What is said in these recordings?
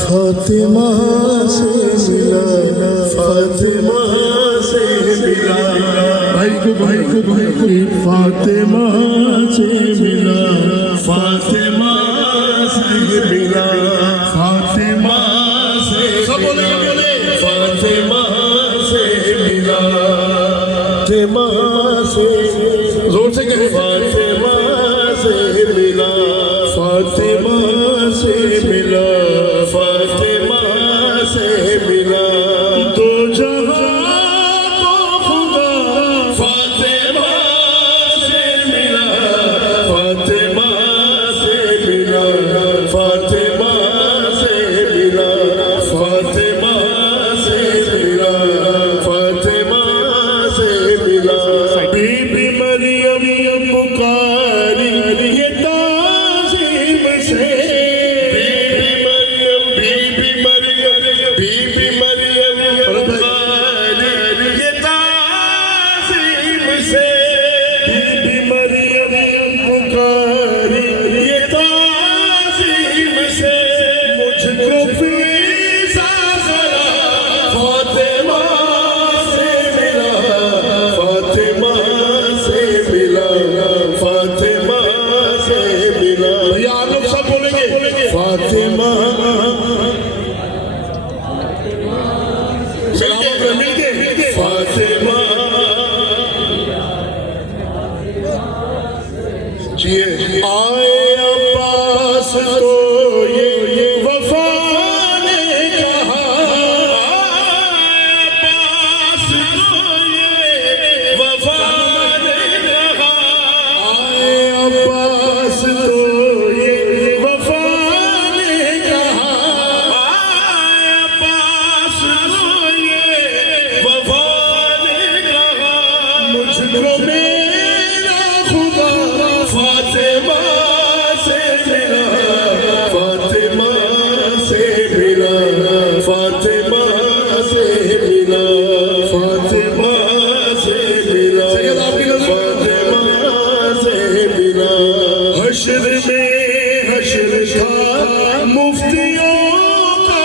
فاطمہ سے ملا فاطمہ سے ملا بھائی کو فاطمہ سے ملا فاطمہ سے ملا فاطمہ سے ملا فاطمہ سے ملا فاطمہ سے زور سے کہیں فاطمہ سے ملا فاطمہ سے ملا فاطمہ سے ملا دو جہاں کو خدا فاطمہ سے ملا فاطمہ سے ملا فاطمہ سے ملا فاطمہ سے ملا فاطمہ سے ملا بی بی مریم پکاری یہ تعظیم سے آئے عباس تو یہ وفا نے کہا عباس تو یہ وفا نے کہا آئے عباس تو یہ وفا نے کہا آئے عباس تو یہ وفا نے کہا مجھ کو میرا خدا فاطمہ سے ملا فاطمہ سے ملا فاطمہ سے ملا فاطمہ سے ملا فاطمہ سے ملا حشر میں حشر تھا مفتیوں کا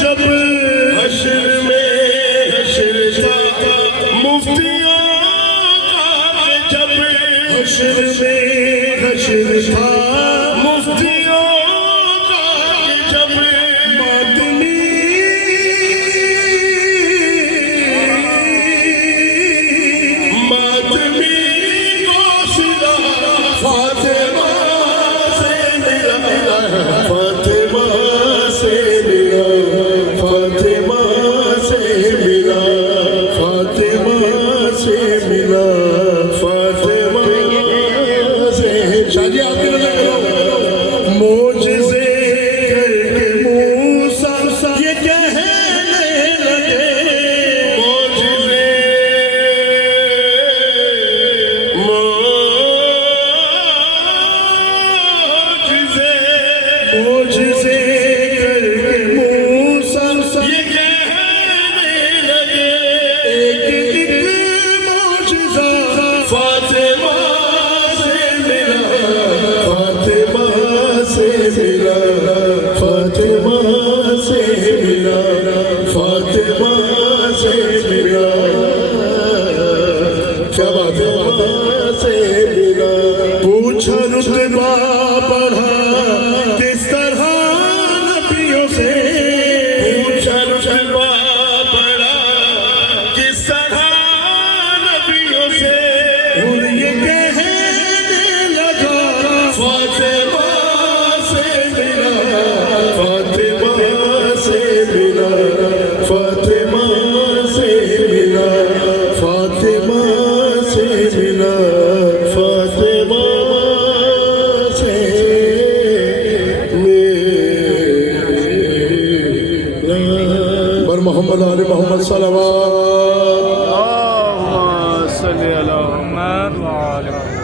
جب حشر میں حشر تھا مفتیوں کا جب حشر میں حشر تھا مفتیوں کا جب ماتمی کو صدا فاطمہ سے ملا فاطمہ سے ملا فاطمہ سے ملا فاطمہ سے ملا فاطمہ شادی آپ کی نظر کرو معجزے کر کے موسیٰ یہ کہنے لگے معجزے کر کے موسیٰ یہ کہنے لگے ایک معجزہ فاطمہ سے ملا فاطمہ سے ملا فاطمہ سے ملا فاطمہ سے ملا کیا بات ہے سے ملا پوچھا رتبہ پڑھا کس طرح نبیوں سے پوچھا رتبہ پڑھا کس طرح نبیوں سے اور یہ کہنے لگا فاطمہ سے ملا فاطمہ سے ملا فاطمہ سے ملا فاطمہ سے ملا فاطمہ سے ملا بر محمد آل محمد صلوات اللهم صل على محمد وعلى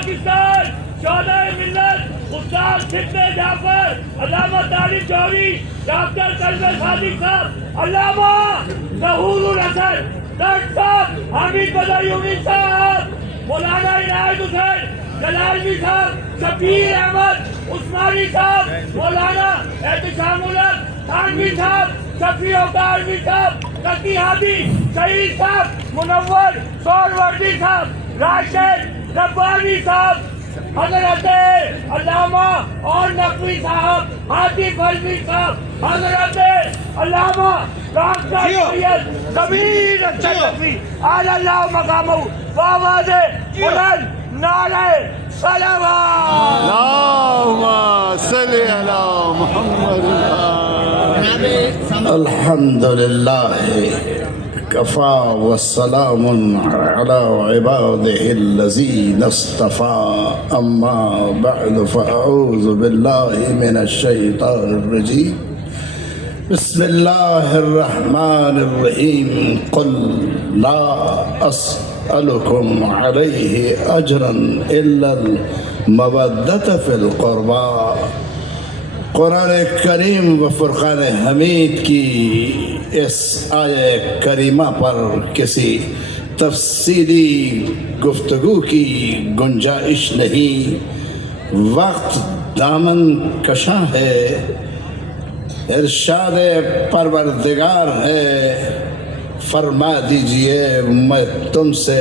پاکستان شہداء ملت استاد فتح جعفر علامہ طالب چوہدری ڈاکٹر قلب صادق صاحب علامہ ظہور الحسن ڈاکٹر صاحب حامد بدایونی صاحب مولانا عنایت حسین جلالوی صاحب شبیر احمد عثمانی صاحب مولانا احتشام الحق تھانوی صاحب شفیع کاروی صاحب تقی ہادی شہید صاحب منور سہروردی صاحب راشد ربانی صاحب حضرت علامہ اور نقوی صاحب عاطف علوی صاحب حضرت علامہ ڈاکٹر سید کبیر اختر نقوی اعلی اللہ مقامہ بآواز بلند نعرہ صلوات اللهم صل على محمد الحمد لله كفى والسلام على عباده الذين اصطفى أما بعد فأعوذ بالله من الشيطان الرجيم بسم الله الرحمن الرحيم قل لا أسألكم عليه أجرا إلا المودة في القربى قرآن کریم و فرقان حمید کی اس آیہ کریمہ پر کسی تفصیلی گفتگو کی گنجائش نہیں، وقت دامن کشاں ہے، ارشاد پروردگار ہے، فرما دیجئے میں تم سے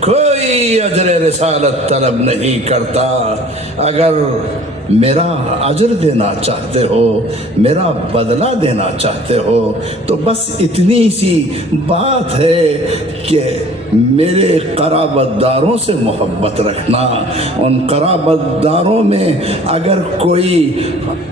کوئی اجر رسالت طلب نہیں کرتا، اگر میرا اجر دینا چاہتے ہو، میرا بدلہ دینا چاہتے ہو تو بس اتنی سی بات ہے کہ میرے قرابت داروں سے محبت رکھنا، ان قرابت داروں میں اگر کوئی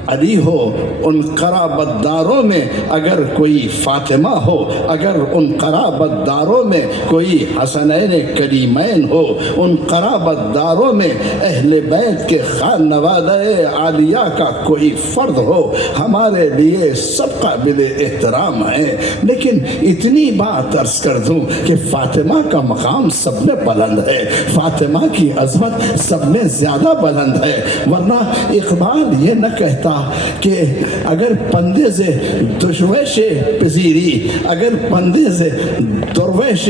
علی ہو، ان قرابت داروں میں اگر کوئی فاطمہ ہو، اگر ان قرابت داروں میں کوئی حسنین کریمین ہو، ان قرابت داروں میں اہل بیت کے خانوادہ عالیہ کا کوئی فرد ہو، ہمارے لیے سب قابل احترام ہیں، لیکن اتنی بات عرض کر دوں کہ فاطمہ کا مقام سب میں بلند ہے، فاطمہ کی عظمت سب میں زیادہ بلند ہے، ورنہ اقبال یہ نہ کہتا کہ اگر پندے سے دشویش پذیری، اگر پندے سے درویش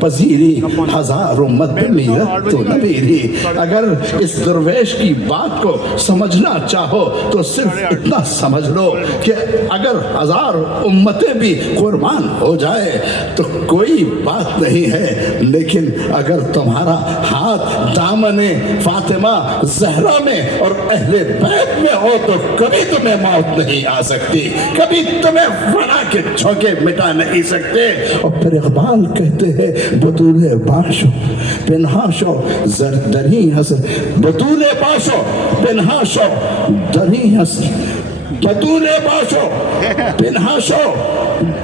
پذیری، ہزار امت میرت تو نہ میری، اگر اس درویش کی بات کو سمجھنا چاہو تو صرف اتنا سمجھ لو کہ اگر ہزار امتیں بھی قربان ہو جائے تو کوئی بات نہیں ہے، لیکن اگر تمہارا ہاتھ دامن فاطمہ زہرا میں اور اہل بیت میں ہو تو کبھی تمہیں موت نہیں آ سکتی، کبھی تمہیں فنا کے جھونکے مٹا نہیں سکتے۔ اور پھر اقبال کہتے ہیں بطول باشو پنہا شو زردری حسن، بطول باشو پنہا شو دری حسن، بطول باشو پنہا شو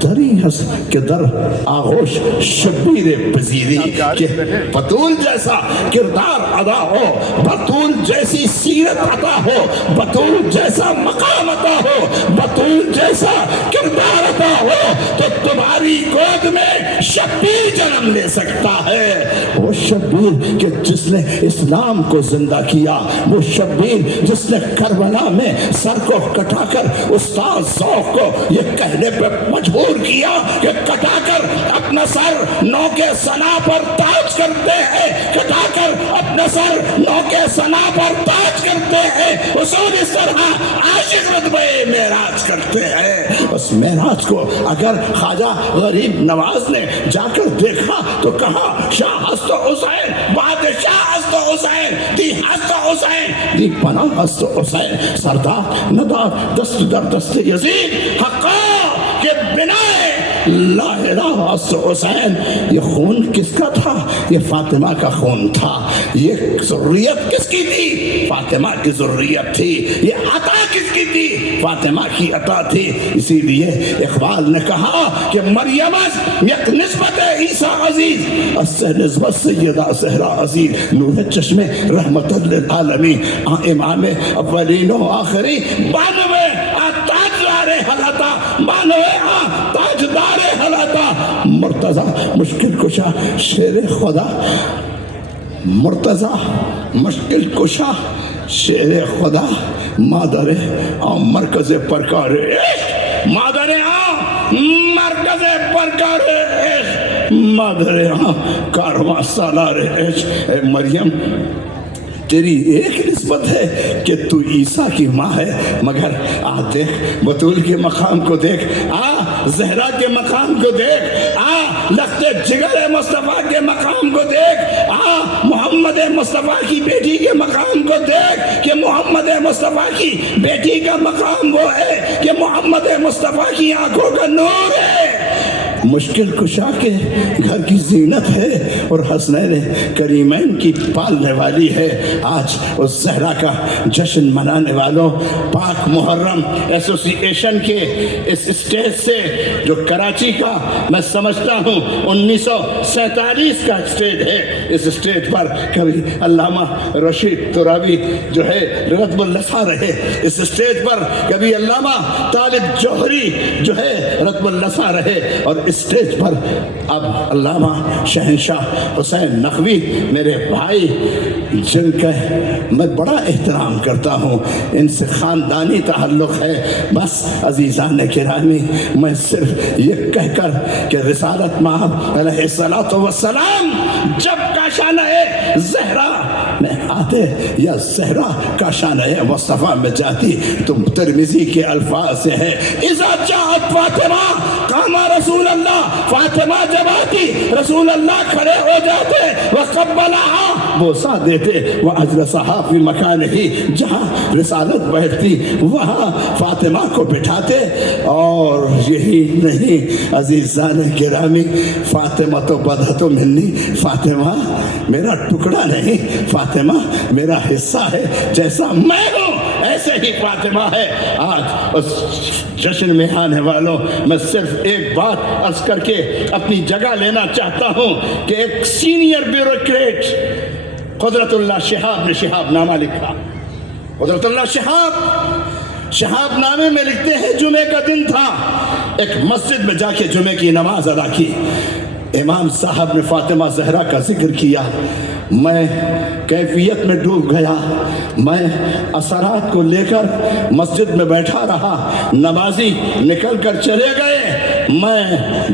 دری حسن کے در آغوش شبیر پذیری، کہ بطول جیسا کردار ادا ہو، بطول جیسی سیرت عطا ہو، بطول جیسا مقام عطا ہو، بطول جیسا کردار عطا ہو تو تمہاری گود میں شبیر جنم لے سکتا ہے، وہ شبیر کہ جس نے اسلام کو زندہ کیا، وہ شبیر جس نے کربلا میں سر کو کٹا کر استاد ذوق کو یہ کہنے پہ مجبور کیا کہ کٹا کر اپنا سر نو کے ثنا پر تاج کرتے ہیں، کٹا کر اپنا سر نو کے ثنا پر تاج کرتے ہیں، اصول اس طرح عاشق رتبے معراج کرتے ہیں۔ اس معراج کو اگر خواجہ غریب نواز نے جا کر دیکھا تو کہا شاہ ہست حسین، بادشاہ ہست حسین، دی ہست حسین، دی پناہ ہست حسین، سردار ندار دست در دست یزید، حقا کے بنا لا الہ ہست حسین۔ یہ خون کس کا تھا؟ یہ فاطمہ کا خون تھا۔ یہ ذریت کس کی تھی؟ فاطمہ کی ذریت تھی۔ یہ عطا کس کی تھی؟ فاطمہ کی عطا تھی۔ اسی لیے اقبال نے کہا کہ مریم یک نسبت عیسیٰ عزیز، اس سے نسبت سیدہ زہرا عزیز، نور چشم رحمت للعالمین، امام اولین و آخری، بانوے تاجدار حلتا، بانوے تاجدار حلتا، مرتضی مشکل کشا شیر خدا، مرتضی مشکل کشا شیر خدا مادر مرکز پرکار عشق مادر مرکز پرکار عشق مادر کارواں سالار عشق اے مریم تیری ایک نسبت ہے کہ تو عیسیٰ کی ماں ہے، مگر دیکھ بطول کے مقام کو دیکھ، زہرا کے مقام کو دیکھ، لخت جگر مصطفیٰ کے مقام کو دیکھ، محمد مصطفیٰ کی بیٹی کے مقام کو دیکھ کہ محمد مصطفیٰ کی بیٹی کا مقام وہ ہے کہ محمد مصطفیٰ کی آنکھوں کا نور ہے، مشکل کشا کے گھر کی زینت ہے اور حسنین کریمین کی پالنے والی ہے۔ آج اس زہرا کا جشن منانے والوں، پاک محرم ایسوسی ایشن کے اس اسٹیج سے جو کراچی کا میں سمجھتا ہوں 1947 کا اسٹیج ہے، اس اسٹیج پر کبھی علامہ رشید ترابی جو ہے رتب اللسا رہے، اس اسٹیج پر کبھی علامہ طالب جوہری جو ہے رتب اللسا رہے، اور اسٹیج پر اب علامہ شہنشاہ حسین نقوی میرے بھائی جن کا میں بڑا احترام کرتا ہوں، ان سے خاندانی تعلق ہے۔ بس عزیزان گرامی، میں صرف یہ کہہ کر کہ رسالت مآب علیہ السلام جب کاشانہ زہرا میں آتے یا زہرا کاشانہ مصطفیٰ میں جاتی، تم ترمذی کے الفاظ سے ہے اذا جاءت فاطمہ قام رسول اللہ، فاطمہ جب آتی رسول اللہ کھڑے ہو جاتے، وقبلہا بوسہ دیتے، وَأَجْلَسَهَا فِي مَكَانِهِ جہاں رسالت بیٹھتی وہاں فاطمہ کو بٹھاتے۔ اور یہی نہیں عزیزان گرامی، فاطمہ تو بدھت منی، فاطمہ میرا ٹکڑا نہیں، فاطمہ میرا حصہ ہے، جیسا میں ہوں ایسے ہی فاطمہ ہے۔ آج اس جشن میں آنے والوں میں صرف ایک بات عرض کر کے اپنی جگہ لینا چاہتا ہوں کہ ایک سینئر بیوروکریٹ قدرت اللہ شہاب نے شہاب نامہ لکھا، قدرت اللہ شہاب نامے میں لکھتے ہیں جمعے کا دن تھا، ایک مسجد میں جا کے جمعے کی نماز ادا کی، امام صاحب نے فاطمہ زہرا کا ذکر کیا، میں کیفیت میں ڈوب گیا، میں اثرات کو لے کر مسجد میں بیٹھا رہا، نمازی نکل کر چلے گئے، میں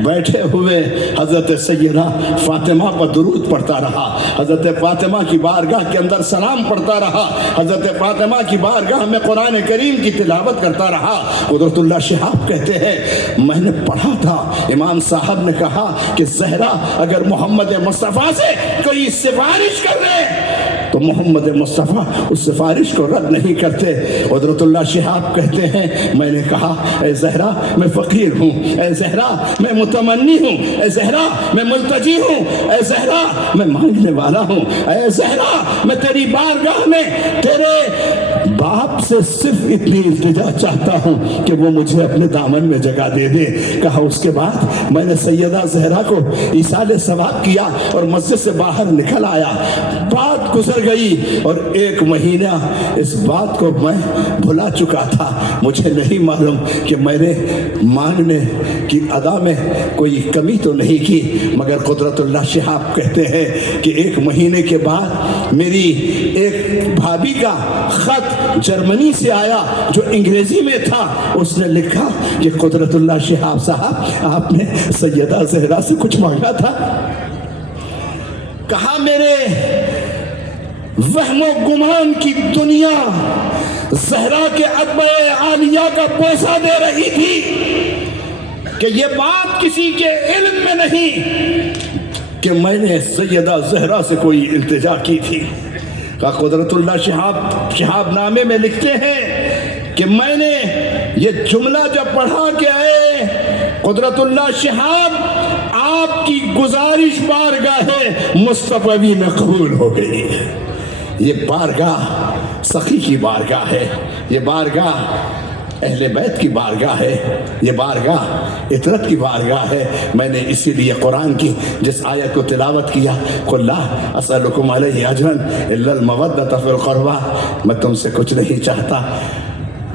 بیٹھے ہوئے حضرت سیدہ فاطمہ پر درود پڑھتا رہا، حضرت فاطمہ کی بارگاہ کے اندر سلام پڑھتا رہا، حضرت فاطمہ کی بارگاہ میں قرآن کریم کی تلاوت کرتا رہا۔ قدرت اللہ شہاب کہتے ہیں میں نے پڑھا تھا، امام صاحب نے کہا کہ زہرا اگر محمد مصطفیٰ سے کوئی سفارش کر رہے تو محمد مصطفیٰ اس سفارش کو رد نہیں کرتے۔ قدرت اللہ شہاب کہتے ہیں میں نے کہا اے زہرا میں فقیر ہوں، اے زہرا میں متمنی ہوں، اے زہرا میں ملتجی ہوں، اے زہرا میں مانگنے والا ہوں، اے زہرا میں تیری بارگاہ میں تیرے باپ سے صرف اتنی التجا چاہتا ہوں کہ وہ مجھے اپنے دامن میں جگہ دے دے۔ کہا اس کے بعد میں نے سیدہ زہرا کو ایصال ثواب کیا اور مسجد سے باہر نکل آیا، بات گزر گئی اور 1 مہینہ اس بات کو میں بھلا چکا تھا، مجھے نہیں معلوم کہ میں نے مانگنے کی ادا میں کوئی کمی تو نہیں کی، مگر قدرت اللہ شہاب کہتے ہیں کہ 1 مہینے کے بعد میری ایک بھابھی کا خط جرمنی سے آیا جو انگریزی میں تھا، اس نے لکھا کہ قدرت اللہ شہاب صاحب آپ نے سیدہ زہرا سے کچھ مانگا تھا۔ کہا میرے وہم و گمان کی دنیا زہرا کے عتبہ عالیہ کا بوسہ دے رہی تھی کہ یہ بات کسی کے علم میں نہیں کہ میں نے سیدہ زہرا سے کوئی التجا کی تھی۔ قدرت اللہ شہاب نامے میں لکھتے ہیں کہ میں نے یہ جملہ جب پڑھا کہ اے قدرت اللہ شہاب آپ کی گزارش بارگاہ مصطفی میں قبول ہو گئی ہے۔ یہ بارگاہ سخی کی بارگاہ ہے، یہ بارگاہ اہل بیت کی بارگاہ ہے، یہ بارگاہ اطرت کی بارگاہ ہے۔ میں نے اسی لیے قرآن کی جس آیت کو تلاوت کیا قُلْ لَا أَسْأَلُكُمْ عَلَيْهِ أَجْرًا إِلَّا الْمَوَدَّةَ فِي الْقُرْبَى، میں تم سے کچھ نہیں چاہتا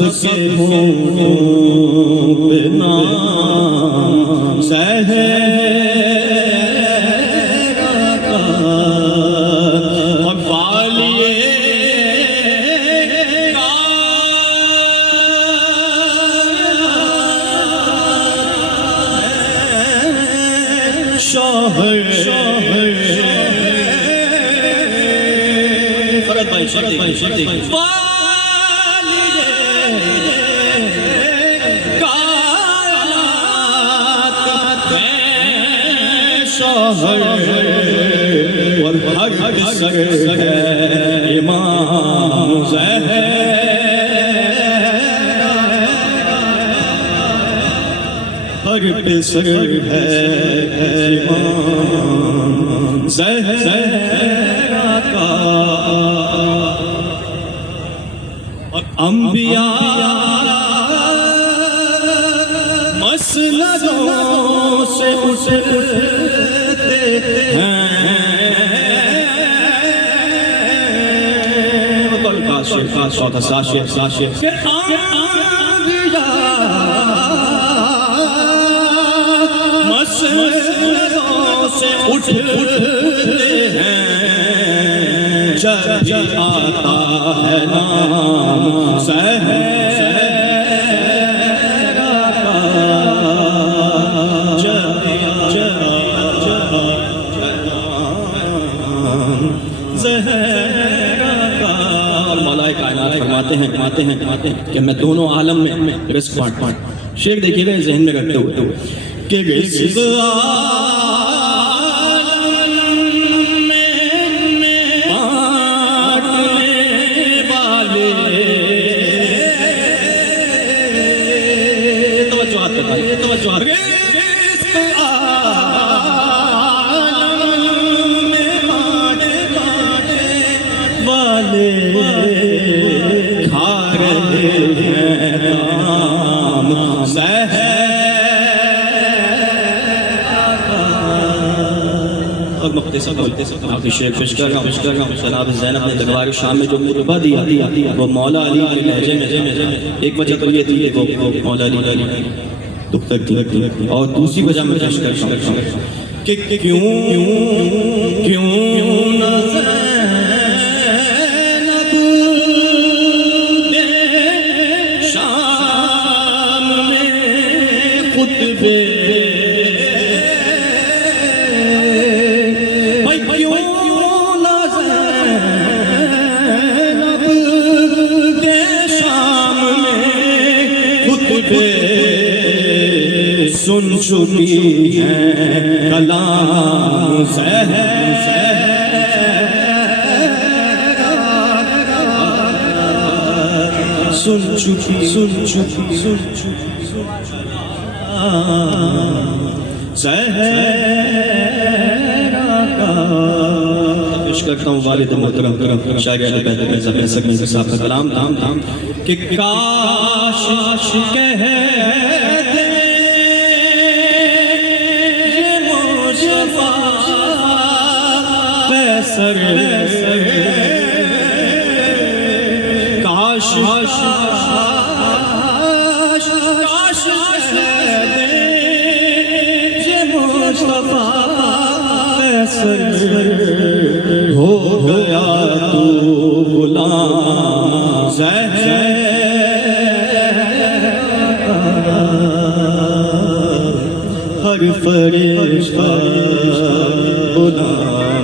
کے ہونٹوں پہ نام زہرا کا اور والیے فرد بھائی شرط اور ہر سر ہے امام زہرا ہر پہ سر ہے امام زہرا کا اور انبیاء مسندوں سے اٹھتے ہیں ساشر کہ مسندوں سے اٹھتے ہیں جب بھی آتا ہے نام زہرا کا جب زہرا کا اور مولا کائنات فرماتے ہیں کہ میں دونوں عالم میں رزق بانٹ شیخ دیکھیے گا ذہن میں رکھتے ہوئے کہ رزق عالم میں بانٹنے والے توجہات رزق عالم میں بانٹنے والے کھا رہے ہیں نام زہرا اور مختصر آپ کی شعر پیش کر رہا ہوں جناب زینب نے دربار شام میں جو مرتبہ دیا وہ مولا علی کے لہجے میں ایک وجہ تو یہ تھی کہ وہ مولا علی دکھ تک تھی اور دوسری وجہ میں پیش کر رہا ہوں کہ کیوں نہ زینب نے شام میں خطبے سن چکی ہے کلام زہرا سن چکی زہرا کا پیش کرتا ہوں والد محترم شاعر اہل بیت مرزا فیصل میرزا صاحب کا کلام کہ کاش کہتے کاش یہ مصطفیٰ قیصر ہو گیا تو غلام زہرا ہر فرشتہ غلام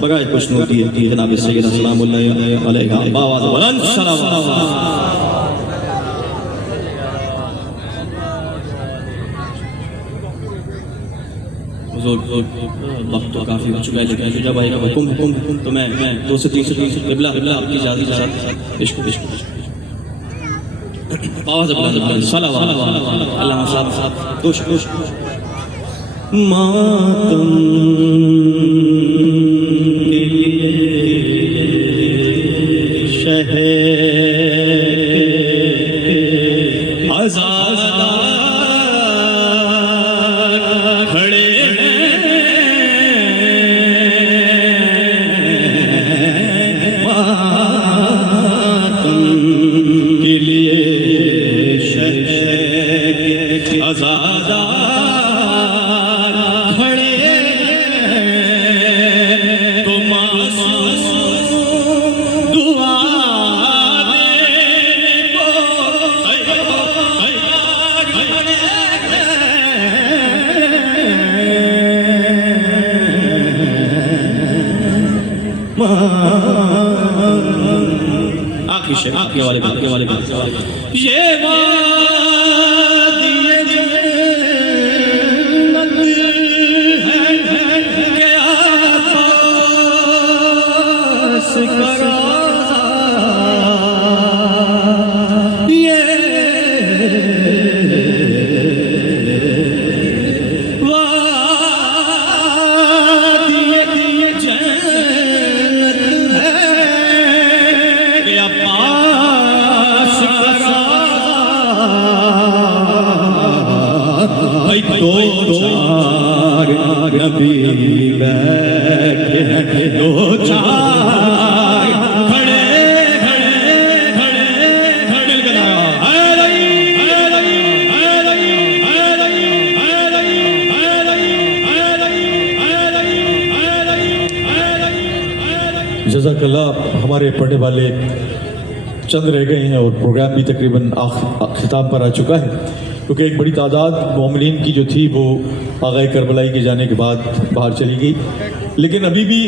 برائے خوشنودی جناب سیدنا سلام اللہ علیہ باواز بلند سلام وقت تو کافی ہو چکا ہے لیکن جب آئے گا حکم تو میں 2 سے 3 قبلہ آپ کی اجازت کے ساتھ عشق باواز بلند سلام اللہ صاحب دوش ماتم آخری شعر آپ کے والے یہ وادی جنت ہے کہ آپاس کرا دو چار نبی بیٹھے ہیں دو چار کھڑے مل کے جزاک اللہ. ہمارے پڑھنے والے چند رہ گئے ہیں اور پروگرام بھی تقریباً اختتام پر آ چکا ہے، کیونکہ ایک بڑی تعداد مومنین کی جو تھی وہ آغائے کربلائی کے جانے کے بعد باہر چلی گئی، لیکن ابھی بھی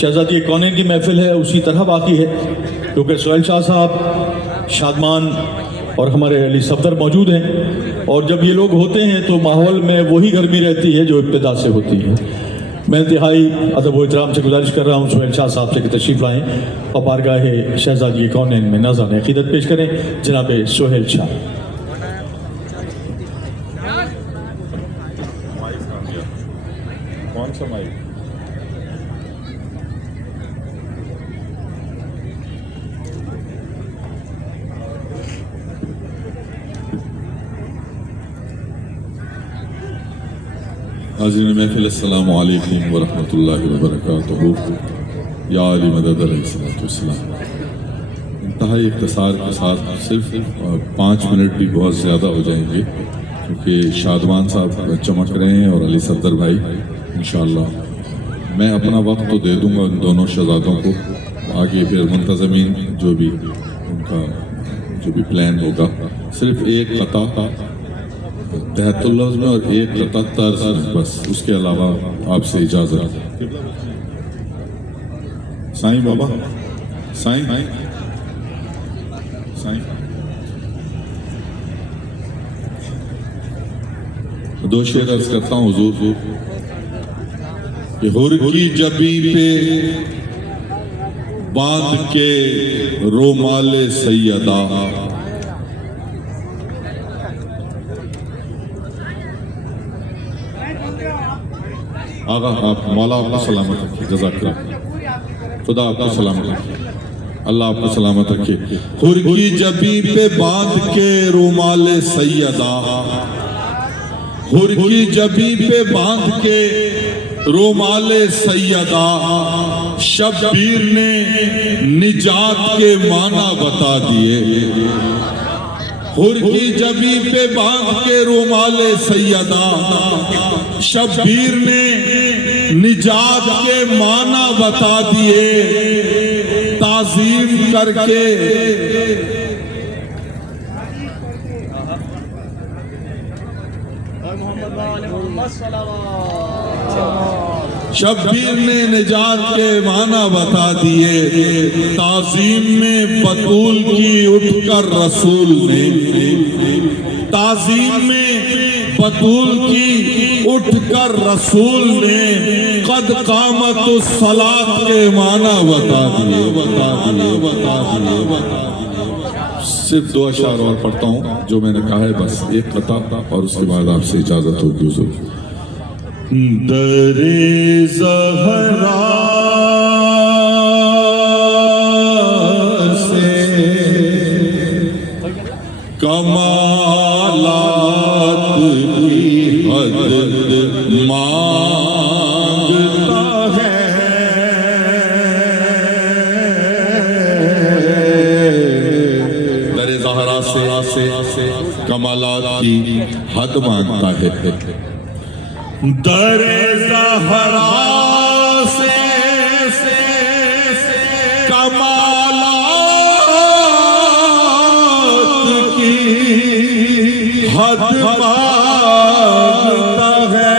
شہزادی کونین کی محفل ہے اسی طرح باقی ہے، کیونکہ سہیل شاہ صاحب، شادمان اور ہمارے علی صفدر موجود ہیں، اور جب یہ لوگ ہوتے ہیں تو ماحول میں وہی گرمی رہتی ہے جو ابتدا سے ہوتی ہے. میں انتہائی ادب و احترام سے گزارش کر رہا ہوں سہیل شاہ صاحب سے کہ تشریف لائیں اور بارگاہ شہزادی کونین میں نذرانِ عقیدت پیش کریں. جناب سہیل شاہ. کون سا مائک؟ حاضرین محفل السلام علیکم ورحمۃ اللہ وبرکاتہ. یا علی مدد علیہ السلام. انتہائی اختصار کے ساتھ صرف 5 منٹ بھی بہت زیادہ ہو جائیں گے کیونکہ شادمان صاحب چمک رہے ہیں اور علی صفدر بھائی انشاءاللہ. میں اپنا وقت تو دے دوں گا ان دونوں شہزادوں کو، آگے پھر منتظمین جو بھی ان کا جو بھی پلان ہوگا. صرف ایک قطع تحت اللفظ میں اور ایک قطع طرز میں، بس اس کے علاوہ آپ سے اجازت. سائیں بابا، سائیں دو شعر عرض کرتا ہوں حضور کہ حر کی جبی پہ باندھ کے رومال سیدہ، آقا آپ مولا آپ کو سلامت رکھے. جزاک اللہ. خدا آپ کو سلامت رکھے. اللہ آپ کو سلامت رکھے. حر کی جبی پہ باندھ کے رومال سیدہ، حر کی جبی پہ باندھ کے رومال سیدہ، شبیر نے نجات کے معنی بتا دیے. حر کی جبی پہ باندھ کے رومال سیدہ، شبیر نے نجات کے معنی بتا دیے. تعظیم کر کے شبیر نے نجات کے معنی بتا دیے. تعظیم میں بطول کی اٹھ کر رسول نے، تعظیم میں بطول کی اٹھ کر رسول نے قد قامت الصلاۃ کے معنی بتا دیے. صرف 2 اشعار اور پڑھتا ہوں جو میں نے کہا ہے، بس ایک قطع اور اس کے بعد آپ سے اجازت ہوگی حضور. در زہرا سے کمالات کی حد مانگتا ہے، در زہرا سے کمالات کی حد مانگتا ہے. در زہرا سے کمالات کی حد مانگتا ہے.